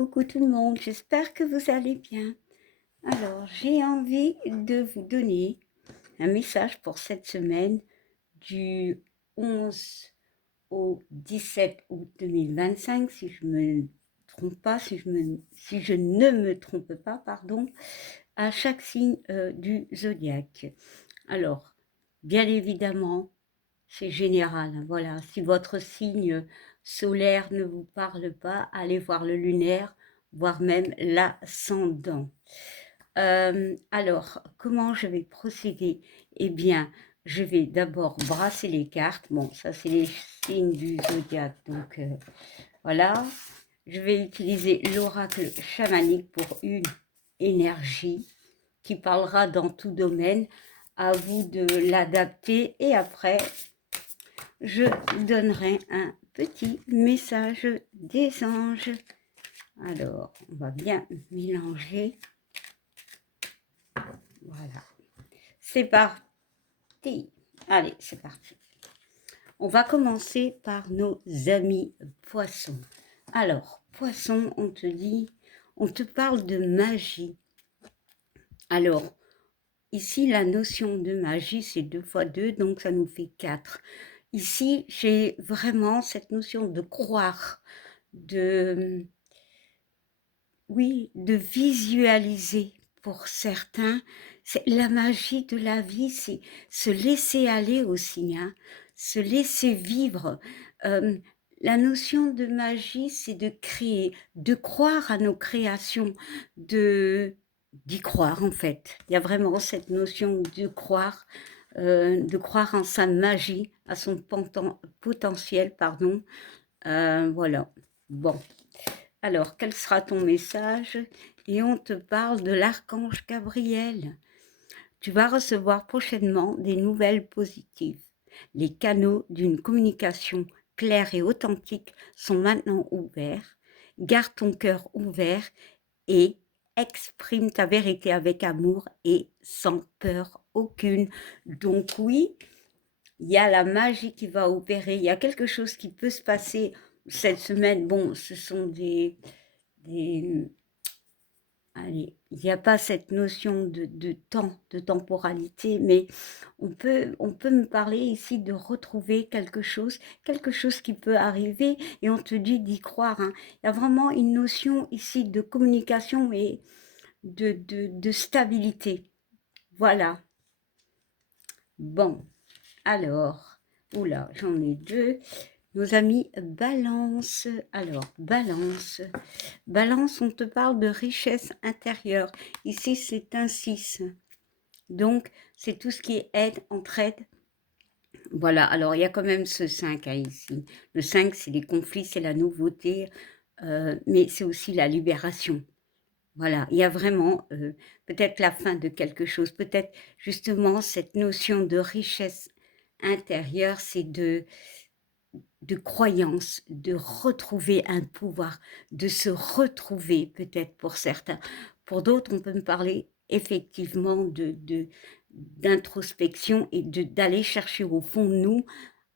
Coucou tout le monde, j'espère que vous allez bien. Alors, j'ai envie de vous donner un message pour cette semaine du 11 au 17 août 2025, si je me trompe pas, si je ne me trompe pas, pardon, à chaque signe du zodiaque. Alors, bien évidemment, c'est général, hein, voilà. Si votre signe solaire ne vous parle pas, allez voir le lunaire, voire même l'ascendant. Alors, comment je vais procéder? Eh bien, je vais d'abord brasser les cartes. Bon, ça, c'est les signes du zodiaque. Donc, voilà. Je vais utiliser l'oracle chamanique pour une énergie qui parlera dans tout domaine. À vous de l'adapter. Et après, je donnerai un petit message des anges. Alors, on va bien mélanger. Voilà. C'est parti. Allez, c'est parti. On va commencer par nos amis poissons. Alors, poisson, on te dit, on te parle de magie. Alors, ici, la notion de magie, c'est 2 fois 2, donc ça nous fait 4. Ici, j'ai vraiment cette notion de croire, de, oui, de visualiser pour certains. C'est la magie de la vie, c'est se laisser aller aussi, hein, se laisser vivre. Euh, la notion de magie, c'est de créer, de croire à nos créations, d'y croire en fait. Il y a vraiment cette notion de croire en sa magie, à son potentiel, pardon. Voilà. Bon. Alors, quel sera ton message? Et on te parle de l'archange Gabriel. Tu vas recevoir prochainement des nouvelles positives. Les canaux d'une communication claire et authentique sont maintenant ouverts. Garde ton cœur ouvert et exprime ta vérité avec amour et sans peur aucune. Donc oui, il y a la magie qui va opérer, il y a quelque chose qui peut se passer cette semaine. Bon, ce sont des allez, il n'y a pas cette notion de temps, de temporalité, mais on peut me parler ici de retrouver quelque chose qui peut arriver, et on te dit d'y croire, hein. Il y a vraiment une notion ici de communication et de stabilité. Voilà. Bon, alors, oula, j'en ai deux. Nos amis Balance. Alors, Balance. Balance, on te parle de richesse intérieure. Ici, c'est un 6. Donc, c'est tout ce qui est aide, entraide. Voilà, alors il y a quand même ce 5 hein, ici. Le 5, c'est les conflits, c'est la nouveauté, mais c'est aussi la libération. Voilà, il y a vraiment peut-être la fin de quelque chose, peut-être justement cette notion de richesse intérieure, c'est de croyance, de retrouver un pouvoir, de se retrouver peut-être pour certains. Pour d'autres, on peut me parler effectivement d'introspection et d'aller chercher au fond de nous,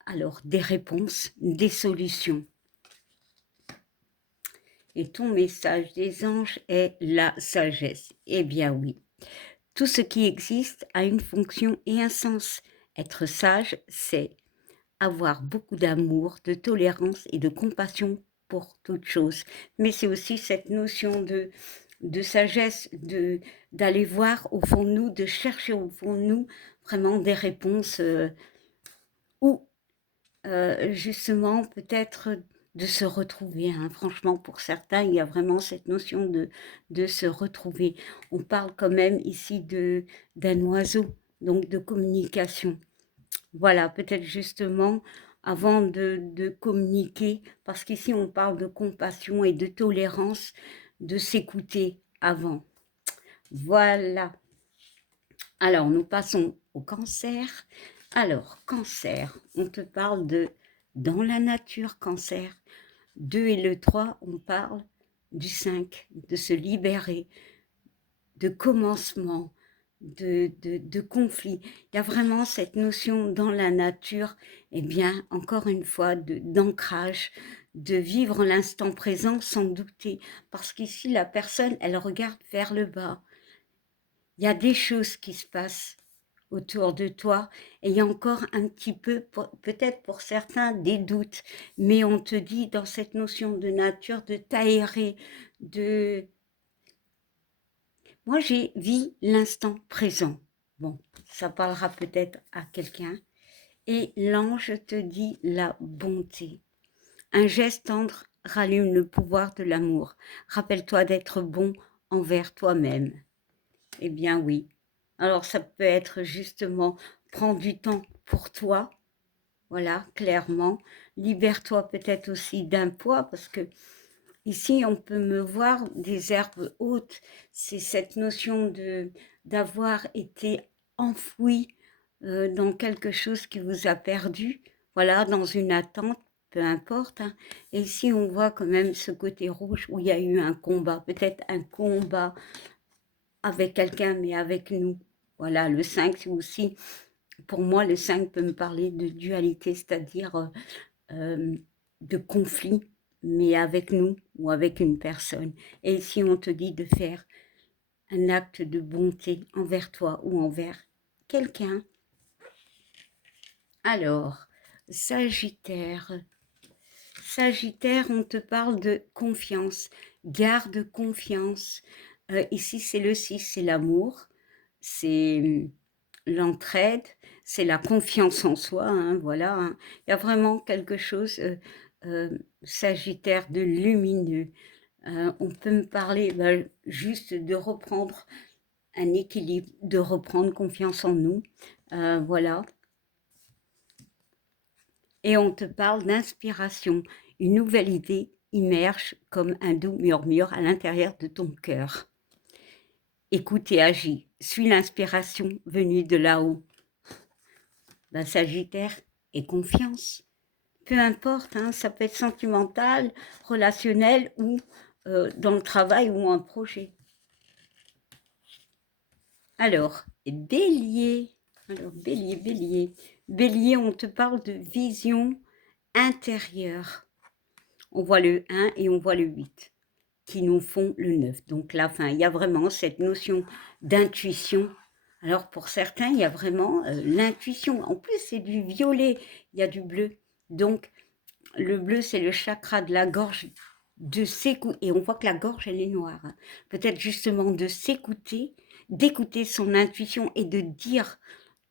alors des réponses, des solutions. Et ton message des anges est la sagesse. Eh bien oui, tout ce qui existe a une fonction et un sens. Être sage, c'est avoir beaucoup d'amour, de tolérance et de compassion pour toute chose. Mais c'est aussi cette notion de sagesse, d'aller voir au fond de nous, de chercher au fond de nous vraiment des réponses ou justement peut-être de se retrouver, hein. Franchement, pour certains, il y a vraiment cette notion de se retrouver. On parle quand même ici d'un oiseau, donc de communication. Voilà, peut-être justement avant de communiquer, parce qu'ici on parle de compassion et de tolérance, de s'écouter avant. Voilà. Alors, nous passons au cancer. Alors, cancer, on te parle de dans la nature, cancer. 2 et le 3, on parle du 5, de se libérer, de commencement, de conflit. Il y a vraiment cette notion dans la nature, eh bien, encore une fois, d'ancrage, de vivre l'instant présent sans douter. Parce qu'ici, la personne, elle regarde vers le bas. Il y a des choses qui se passent autour de toi et il y a encore un petit peu, peut-être pour certains, des doutes. Mais on te dit dans cette notion de nature de t'aérer, de... Moi, j'ai vis l'instant présent. Bon, ça parlera peut-être à quelqu'un. Et l'ange te dit la bonté. Un geste tendre rallume le pouvoir de l'amour. Rappelle-toi d'être bon envers toi-même. Eh bien oui. Alors ça peut être justement prendre du temps pour toi. Voilà, clairement. Libère-toi peut-être aussi d'un poids parce que ici on peut me voir des herbes hautes. C'est cette notion de d'avoir été enfoui dans quelque chose qui vous a perdu. Voilà, dans une attente, peu importe. Hein. Et ici on voit quand même ce côté rouge où il y a eu un combat, peut-être un combat avec quelqu'un, mais avec nous. Voilà, le 5, c'est aussi, pour moi, le 5 peut me parler de dualité, c'est-à-dire de conflit, mais avec nous ou avec une personne. Et si on te dit de faire un acte de bonté envers toi ou envers quelqu'un, alors, Sagittaire, Sagittaire, on te parle de confiance, garde confiance. Ici, c'est le 6, c'est l'amour, c'est l'entraide, c'est la confiance en soi, hein, voilà. Hein. Il y a vraiment quelque chose, Sagittaire, de lumineux. On peut me parler juste de reprendre un équilibre, de reprendre confiance en nous, voilà. Et on te parle d'inspiration. Une nouvelle idée immerge comme un doux murmure à l'intérieur de ton cœur. Écoute et agis. Suis l'inspiration venue de là-haut. Sagittaire et confiance. Peu importe, hein, ça peut être sentimental, relationnel ou dans le travail ou un projet. Alors, Bélier. Alors, Bélier, Bélier. Bélier, on te parle de vision intérieure. On voit le 1 et on voit le 8 qui nous font le 9. Donc la fin, il y a vraiment cette notion d'intuition. Alors pour certains, il y a vraiment l'intuition. En plus, c'est du violet, il y a du bleu. Donc le bleu, c'est le chakra de la gorge, de s'écouter. Et on voit que la gorge, elle est noire. Hein. Peut-être justement de s'écouter, d'écouter son intuition et de dire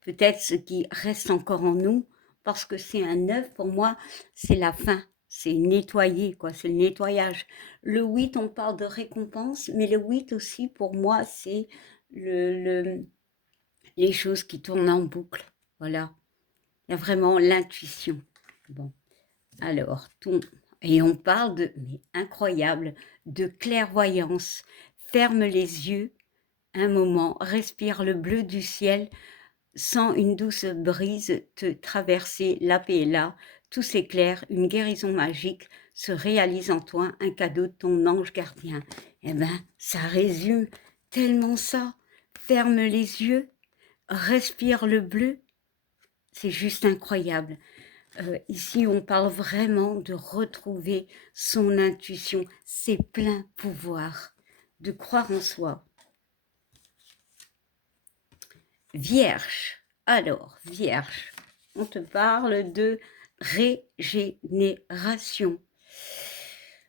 peut-être ce qui reste encore en nous. Parce que c'est un 9, pour moi, c'est la fin. C'est nettoyer, quoi. C'est le nettoyage. Le 8, on parle de récompense, mais le 8 aussi, pour moi, c'est les choses qui tournent en boucle. Voilà. Il y a vraiment l'intuition. Bon. Alors, et on parle de, mais incroyable, de clairvoyance. Ferme les yeux un moment, respire le bleu du ciel, sens une douce brise te traverser là et là, tout s'éclaire, une guérison magique se réalise en toi, un cadeau de ton ange gardien. Eh bien, ça résume tellement ça. Ferme les yeux, respire le bleu, c'est juste incroyable. Ici, on parle vraiment de retrouver son intuition, ses pleins pouvoirs, de croire en soi. Vierge, alors, Vierge, on te parle de régénération.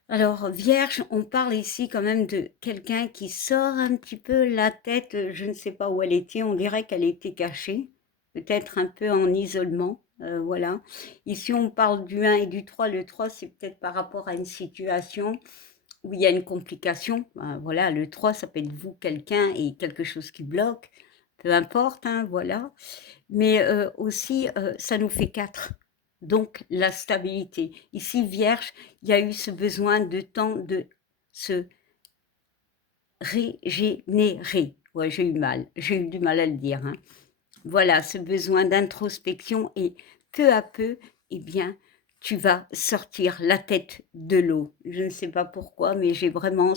Alors, Vierge, on parle ici quand même de quelqu'un qui sort un petit peu la tête, je ne sais pas où elle était, on dirait qu'elle était cachée, peut-être un peu en isolement, voilà. Ici, on parle du 1 et du 3, le 3, c'est peut-être par rapport à une situation où il y a une complication, voilà, le 3, ça peut être vous, quelqu'un, et quelque chose qui bloque, peu importe, hein, voilà. Mais aussi, ça nous fait 4. Donc, la stabilité. Ici, Vierge, il y a eu ce besoin de temps de se régénérer. Ouais, j'ai eu du mal à le dire. Hein. Voilà, ce besoin d'introspection et peu à peu, eh bien, tu vas sortir la tête de l'eau. Je ne sais pas pourquoi, mais j'ai vraiment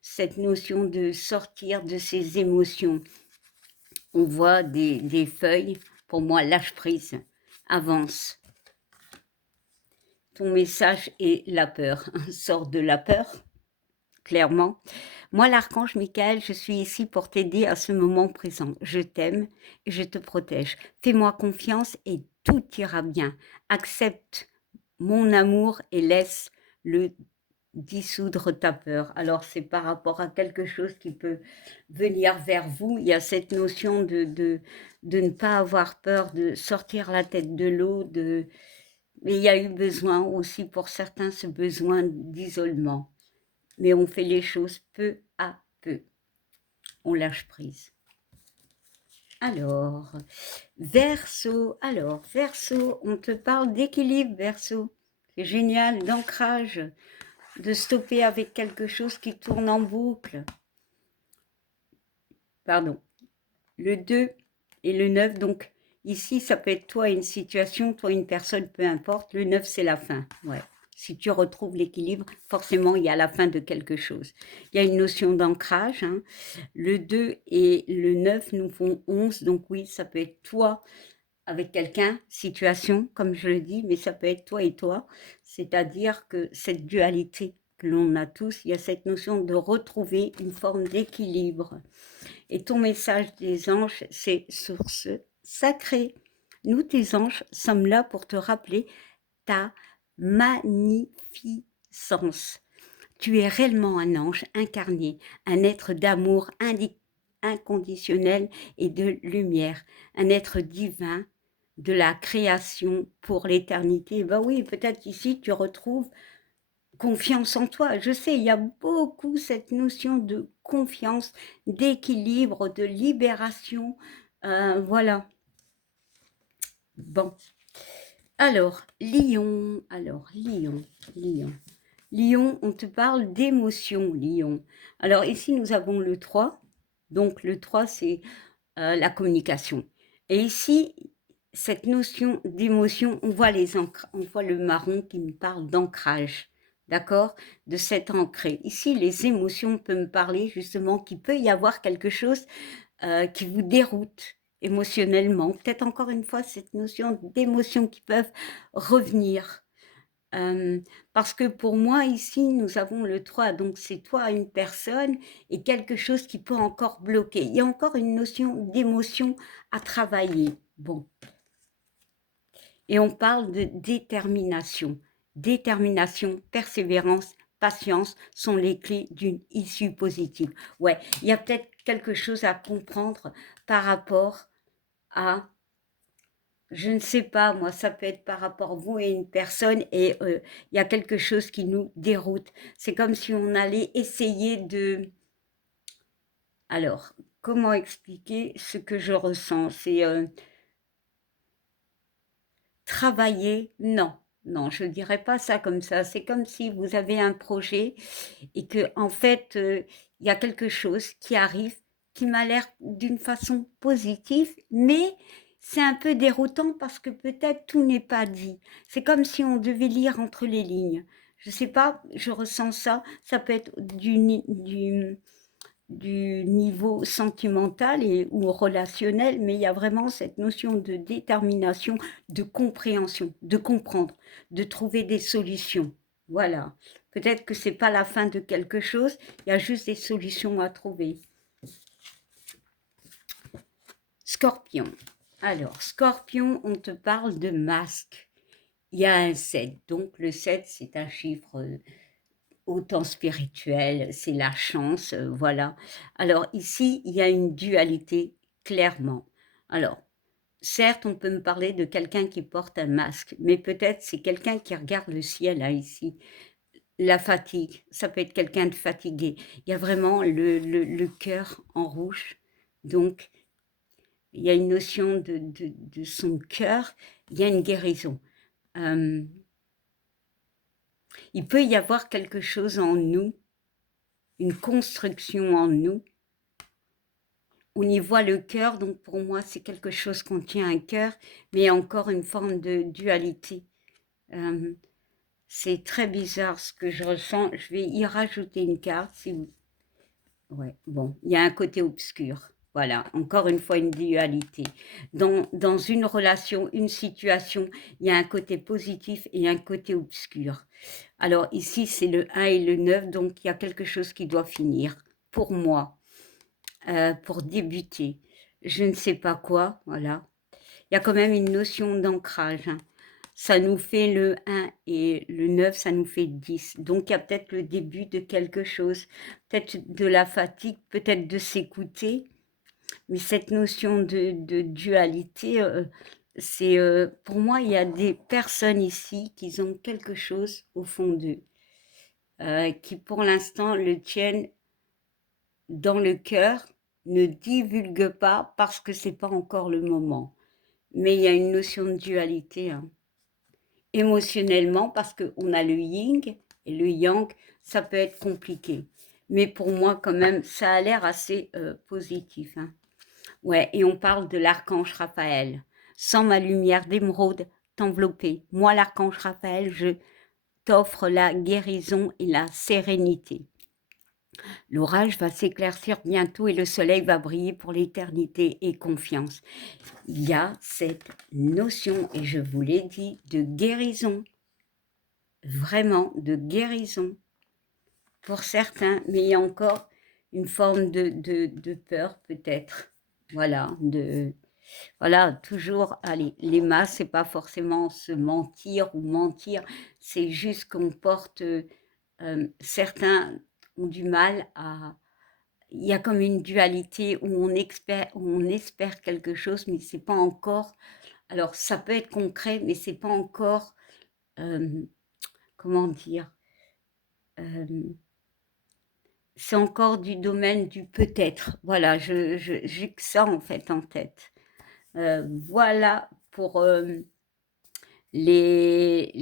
cette notion de sortir de ces émotions. On voit des feuilles, pour moi, lâche prise, avance. ton message est la peur. Sors de la peur, clairement. Moi, l'archange Michael, je suis ici pour t'aider à ce moment présent. Je t'aime et je te protège. Fais-moi confiance et tout ira bien. Accepte mon amour et laisse-le dissoudre ta peur. Alors, c'est par rapport à quelque chose qui peut venir vers vous. Il y a cette notion de ne pas avoir peur, de sortir la tête de l'eau, mais il y a eu besoin aussi pour certains, ce besoin d'isolement. Mais on fait les choses peu à peu. On lâche prise. Alors, Verseau, on te parle d'équilibre, Verseau. C'est génial, d'ancrage, de stopper avec quelque chose qui tourne en boucle. Pardon. Le 2 et le 9, donc ici, ça peut être toi une situation, toi une personne, peu importe. Le 9, c'est la fin, ouais. Si tu retrouves l'équilibre, forcément, il y a la fin de quelque chose. Il y a une notion d'ancrage. Hein. Le 2 et le 9 nous font 11, donc oui, ça peut être toi avec quelqu'un, situation, comme je le dis, mais ça peut être toi et toi. C'est-à-dire que cette dualité que l'on a tous, il y a cette notion de retrouver une forme d'équilibre. Et ton message des anges, c'est source sacrée. Nous, tes anges, sommes là pour te rappeler ta magnificence. Tu es réellement un ange incarné, un être d'amour inconditionnel et de lumière, un être divin de la création pour l'éternité. Ben oui, peut-être ici tu retrouves confiance en toi. Je sais, il y a beaucoup cette notion de confiance, d'équilibre, de libération. Voilà. Bon. Alors, Lion. Lion, on te parle d'émotion, Lion. Alors ici, nous avons le 3. Donc le 3, c'est la communication. Et ici, cette notion d'émotion, on voit le marron qui me parle d'ancrage, d'accord? De cet ancré. Ici, les émotions peuvent me parler justement qu'il peut y avoir quelque chose qui vous déroute émotionnellement. Peut-être encore une fois cette notion d'émotions qui peuvent revenir. Parce que pour moi, ici, nous avons le 3, donc c'est toi, une personne, et quelque chose qui peut encore bloquer. Il y a encore une notion d'émotion à travailler. Bon. Et on parle de détermination. Détermination, persévérance, patience sont les clés d'une issue positive. Ouais, il y a peut-être quelque chose à comprendre par rapport à, je ne sais pas, moi, ça peut être par rapport à vous et une personne, et il y a quelque chose qui nous déroute. C'est comme si on allait essayer de... Alors, comment expliquer ce que je ressens? C'est travailler, non. Non, je ne dirais pas ça comme ça. C'est comme si vous avez un projet et que en fait, il y a quelque chose qui arrive qui m'a l'air d'une façon positive, mais c'est un peu déroutant parce que peut-être tout n'est pas dit. C'est comme si on devait lire entre les lignes. Je ne sais pas, je ressens ça. Ça peut être du niveau sentimental ou relationnel, mais il y a vraiment cette notion de détermination, de compréhension, de comprendre, de trouver des solutions. Voilà. Peut-être que c'est pas la fin de quelque chose, il y a juste des solutions à trouver. Scorpion. Alors, Scorpion, on te parle de masque. Il y a un 7, donc le 7, c'est un chiffre autant spirituel, c'est la chance, voilà. Alors ici, il y a une dualité, clairement. Alors, certes, on peut me parler de quelqu'un qui porte un masque, mais peut-être c'est quelqu'un qui regarde le ciel, là, ici. La fatigue, ça peut être quelqu'un de fatigué. Il y a vraiment le cœur en rouge, donc il y a une notion de son cœur, il y a une guérison. Il peut y avoir quelque chose en nous, une construction en nous. On y voit le cœur, donc pour moi, c'est quelque chose qu'on tient à cœur, mais il y a encore une forme de dualité. C'est très bizarre ce que je ressens. Je vais y rajouter une carte. Si vous... Ouais, bon, il y a un côté obscur. Voilà, encore une fois, une dualité. Dans une relation, une situation, il y a un côté positif et un côté obscur. Alors ici, c'est le 1 et le 9, donc il y a quelque chose qui doit finir, pour moi, pour débuter. Je ne sais pas quoi, voilà. Il y a quand même une notion d'ancrage, hein. Ça nous fait le 1 et le 9, ça nous fait 10. Donc il y a peut-être le début de quelque chose, peut-être de la fatigue, peut-être de s'écouter. Mais cette notion de dualité, c'est, pour moi, il y a des personnes ici qui ont quelque chose au fond d'eux, qui pour l'instant le tiennent dans le cœur, ne divulguent pas parce que c'est pas encore le moment. Mais il y a une notion de dualité, hein. Émotionnellement, parce qu'on a le yin et le yang, ça peut être compliqué. Mais pour moi, quand même, ça a l'air assez positif, hein. Ouais, et on parle de l'archange Raphaël. Sans ma lumière d'émeraude t'envelopper. Moi, l'archange Raphaël, je t'offre la guérison et la sérénité. L'orage va s'éclaircir bientôt et le soleil va briller pour l'éternité et confiance. Il y a cette notion, et je vous l'ai dit, de guérison. Vraiment, de guérison. Pour certains, mais il y a encore une forme de peur peut-être. Voilà, toujours, allez, les masques, c'est pas forcément se mentir ou mentir, c'est juste qu'on porte, certains ont du mal à, il y a comme une dualité où on espère quelque chose, mais c'est pas encore, alors ça peut être concret, mais c'est pas encore, comment dire, c'est encore du domaine du peut-être. Voilà, j'ai que ça en fait en tête. Voilà pour les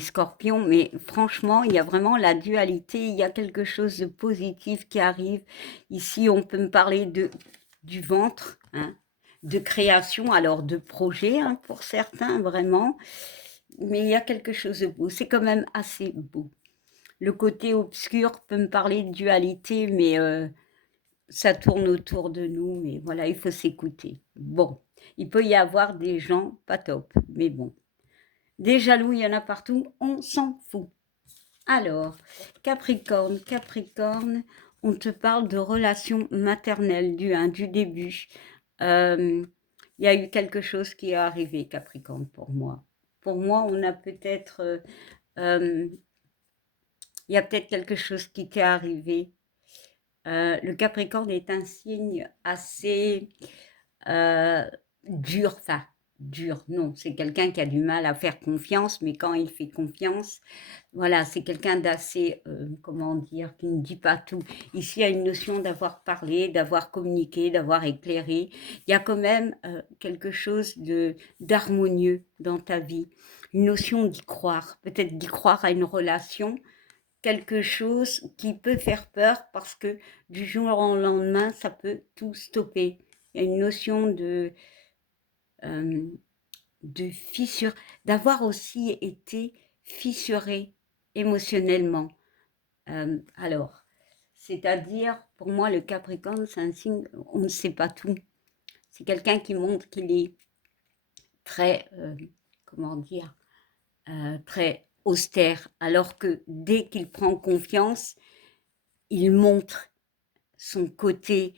scorpions, mais franchement, il y a vraiment la dualité, il y a quelque chose de positif qui arrive. Ici, on peut me parler du ventre, hein, de création, alors de projet, hein, pour certains, vraiment, mais il y a quelque chose de beau, c'est quand même assez beau. Le côté obscur peut me parler de dualité, mais ça tourne autour de nous, mais voilà, il faut s'écouter. Bon, il peut y avoir des gens pas top, mais bon. Des jaloux, il y en a partout, on s'en fout. Alors, Capricorne, Capricorne, on te parle de relations maternelles du début. Il y a eu quelque chose qui est arrivé, Capricorne, pour moi. Pour moi, on a peut-être, il y a peut-être quelque chose qui t'est arrivé. Le Capricorne est un signe assez dur, enfin dur, non, c'est quelqu'un qui a du mal à faire confiance, mais quand il fait confiance, voilà, c'est quelqu'un d'assez, comment dire, qui ne dit pas tout. Ici, il y a une notion d'avoir parlé, d'avoir communiqué, d'avoir éclairé. Il y a quand même quelque chose d'harmonieux dans ta vie, une notion d'y croire, peut-être d'y croire à une relation, quelque chose qui peut faire peur parce que du jour au lendemain, ça peut tout stopper. Il y a une notion euh, de fissure, d'avoir aussi été fissuré émotionnellement. Alors, c'est-à-dire, pour moi, le Capricorne, c'est un signe, on ne sait pas tout. C'est quelqu'un qui montre qu'il est très, comment dire, très austère, alors que dès qu'il prend confiance, il montre son côté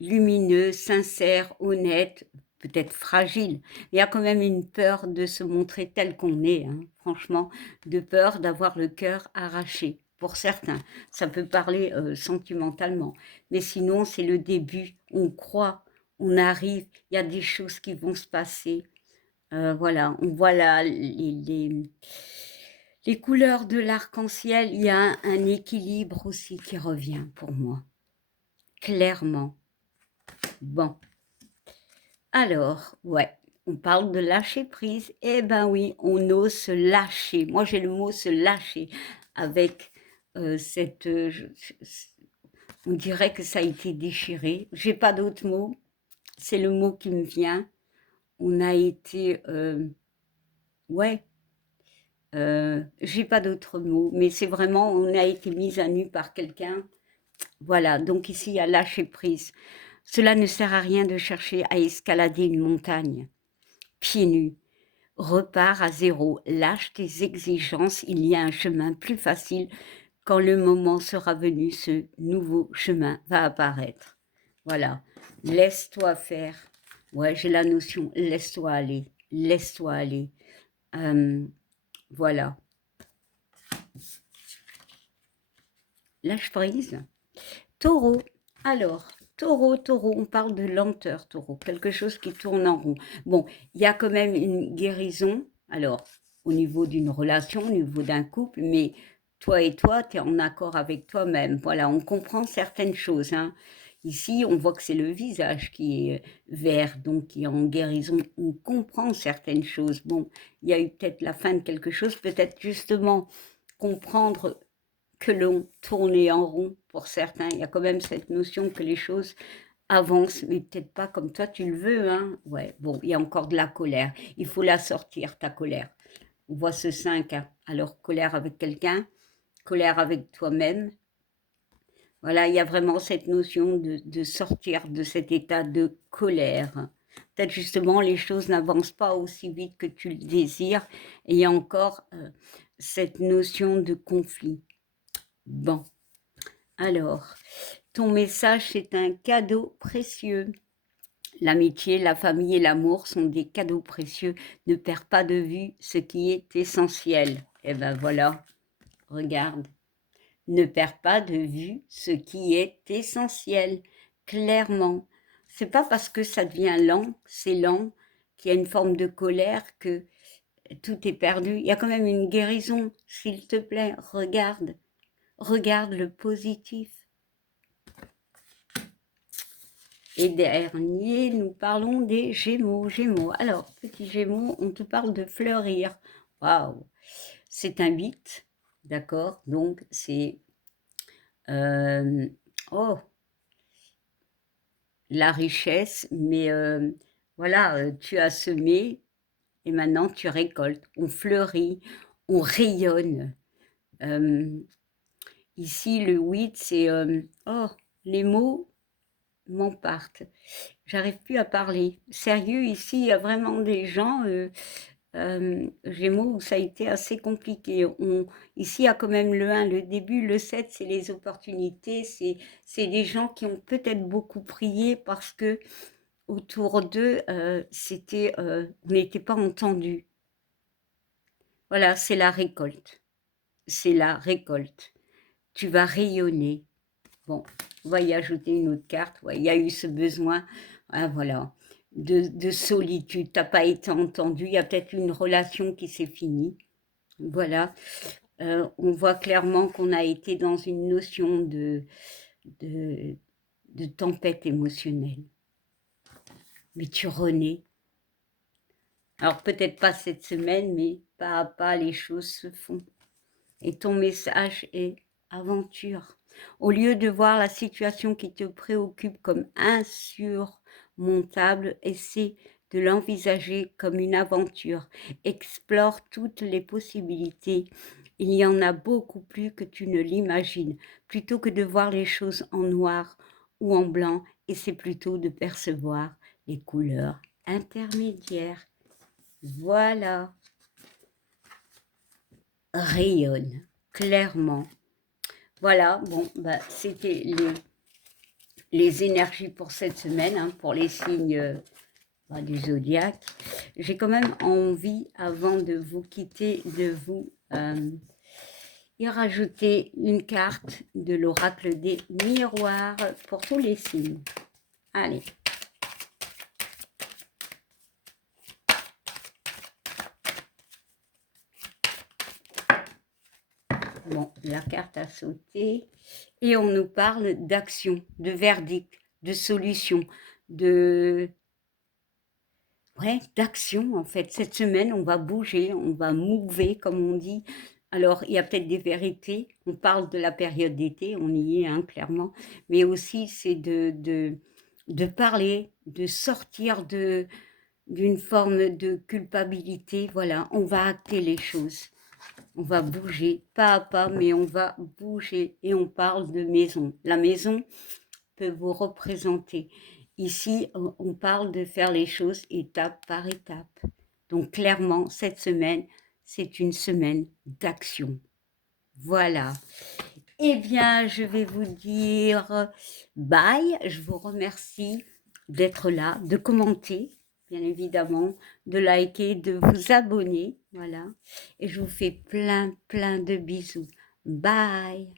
lumineux, sincère, honnête, peut-être fragile. Il y a quand même une peur de se montrer tel qu'on est, hein, franchement, de peur d'avoir le cœur arraché. Pour certains, ça peut parler sentimentalement, mais sinon c'est le début. On croit, on arrive, il y a des choses qui vont se passer. Voilà, on voit les couleurs de l'arc-en-ciel. Il y a un équilibre aussi qui revient pour moi. Clairement. Bon. Alors, ouais, on parle de lâcher prise. Eh ben oui, on ose se lâcher. Moi, j'ai le mot se lâcher avec cette... on dirait que ça a été déchiré. J'ai pas d'autre mot. C'est le mot qui me vient. On a été... ouais. J'ai pas d'autre mot. Mais c'est vraiment... On a été mis à nu par quelqu'un Voilà, donc ici, il y a lâcher prise. Cela ne sert à rien de chercher à escalader une montagne, pieds nus. Repars à zéro, lâche tes exigences, il y a un chemin plus facile. Quand le moment sera venu, ce nouveau chemin va apparaître. Voilà, laisse-toi faire. Ouais, j'ai la notion, laisse-toi aller, laisse-toi aller. Voilà, lâche prise. Taureau, alors, taureau, on parle de lenteur, taureau, quelque chose qui tourne en rond. Bon, il y a quand même une guérison, alors, au niveau d'une relation, au niveau d'un couple, mais toi et toi, tu es en accord avec toi-même. Voilà, on comprend certaines choses, hein. Ici, on voit que c'est le visage qui est vert, donc qui est en guérison. On comprend certaines choses. Bon, il y a eu peut-être la fin de quelque chose, peut-être justement comprendre que l'on tournait en rond pour certains. Il y a quand même cette notion que les choses avancent, mais peut-être pas comme toi tu le veux, hein. Ouais, bon, il y a encore de la colère. Il faut la sortir, ta colère. On voit ce 5, hein. Alors, colère avec quelqu'un, colère avec toi-même. Voilà, il y a vraiment cette notion de sortir de cet état de colère. Peut-être justement, les choses n'avancent pas aussi vite que tu le désires, et il y a encore cette notion de conflit. Bon, alors, ton message, c'est un cadeau précieux. L'amitié, la famille et l'amour sont des cadeaux précieux. Ne perds pas de vue ce qui est essentiel. Et ben voilà, regarde. Ne perds pas de vue ce qui est essentiel. Clairement. C'est pas parce que ça devient lent, c'est lent, qu'il y a une forme de colère que tout est perdu. Il y a quand même une guérison. S'il te plaît, regarde. Regarde le positif. Et dernier, nous parlons des Gémeaux. Gémeaux. Alors, petit Gémeaux, on te parle de fleurir. Waouh! C'est un 8, d'accord? Donc, c'est oh, la richesse, mais voilà, tu as semé et maintenant tu récoltes. On fleurit, on rayonne. Euh, Ici, le 8, c'est oh, les mots m'en partent. J'arrive plus à parler. Sérieux, ici, il y a vraiment des gens, Gémeaux, où ça a été assez compliqué. Ici, il y a quand même le 1, le début, le 7, c'est les opportunités, c'est des gens qui ont peut-être beaucoup prié parce que autour d'eux, on n'était pas entendus. Voilà, c'est la récolte. C'est la récolte. Tu vas rayonner. Bon, on va y ajouter une autre carte. Ouais, il y a eu ce besoin, hein, voilà, de solitude. Tu n'as pas été entendu. Il y a peut-être une relation qui s'est finie. Voilà. On voit clairement qu'on a été dans une notion de, de tempête émotionnelle. Mais tu renais. Alors peut-être pas cette semaine, mais pas à pas, les choses se font. Et ton message est aventure. Au lieu de voir la situation qui te préoccupe comme insurmontable, essaie de l'envisager comme une aventure. Explore toutes les possibilités. Il y en a beaucoup plus que tu ne l'imagines. Plutôt que de voir les choses en noir ou en blanc, essaie plutôt de percevoir les couleurs intermédiaires. Voilà, rayonne clairement. Voilà, bon, bah, c'était les énergies pour cette semaine, hein, pour les signes du zodiaque. J'ai quand même envie, avant de vous quitter, de vous y rajouter une carte de l'oracle des miroirs pour tous les signes. Allez. Bon, la carte a sauté. Et on nous parle d'action, de verdict, de solution, ouais, d'action en fait. Cette semaine, on va bouger, on va mouver comme on dit. Alors, il y a peut-être des vérités. On parle de la période d'été, on y est hein, clairement. Mais aussi, c'est de parler, de sortir d'une forme de culpabilité. Voilà, on va acter les choses. On va bouger, pas à pas, mais on va bouger et on parle de maison. La maison peut vous représenter. Ici, on parle de faire les choses étape par étape. Donc clairement, cette semaine, c'est une semaine d'action. Voilà. Eh bien, je vais vous dire bye. Je vous remercie d'être là, de commenter, bien évidemment, de liker, de vous abonner. Voilà. Et je vous fais plein, plein de bisous. Bye.